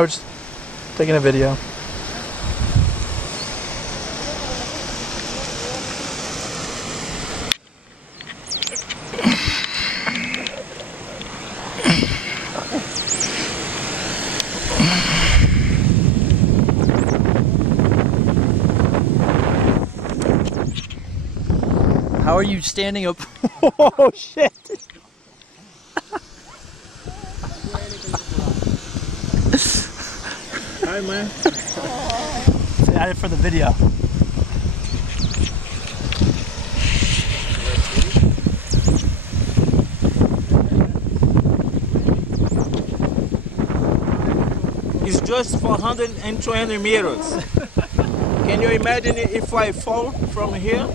I was just taking a video. How are you standing up? Oh shit! Hi man. I did it for the video. It's just 420 meters. Can you imagine if I fall from here?